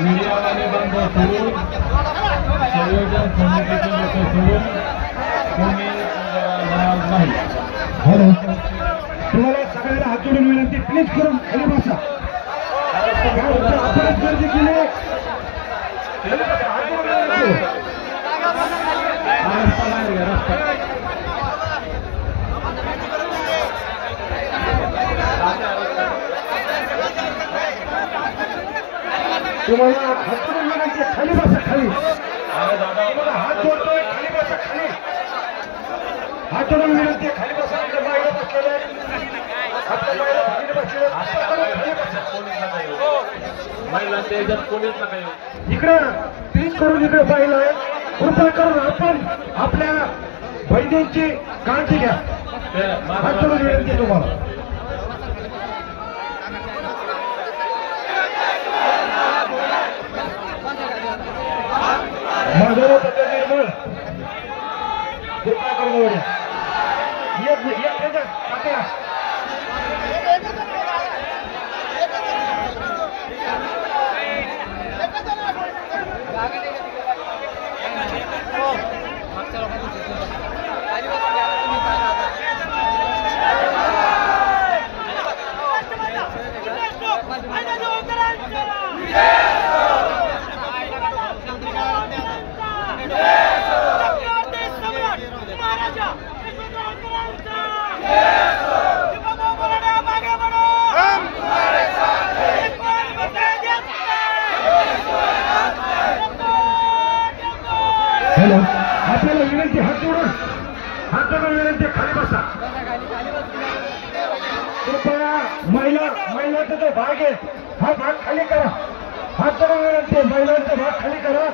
मीडियावाले बंद सोडून संयोजन समितीचे लोक सोडून कोणी नाही. तुम्हाला सगळ्यांना हात जोडून विनंती, प्लीज करून खाली बसा. आपण गर्दी केली तुम्हाला हात जोडून विनंती, खाली बसा. खाली तुम्हाला हात जोडतोय, खाली बसा. खाली हात जोडून विनंती, खाली बसा. बाहेर बसलेले इकडं प्लीज करून इकडे पाहिलं. कृपया करून आपण आपल्या बहिणींची काळजी घ्या. हात जोडून विनंती तुम्हाला. माझं निर्मळ कृपया करून हॅलो, आपल्याला विनंती, हात जोडून विनंती, खाली बसा. कृपया महिलांचा जो भाग आहे हा भाग खाली करा. हात जोडून विनंती, महिलांचा भाग खाली करा.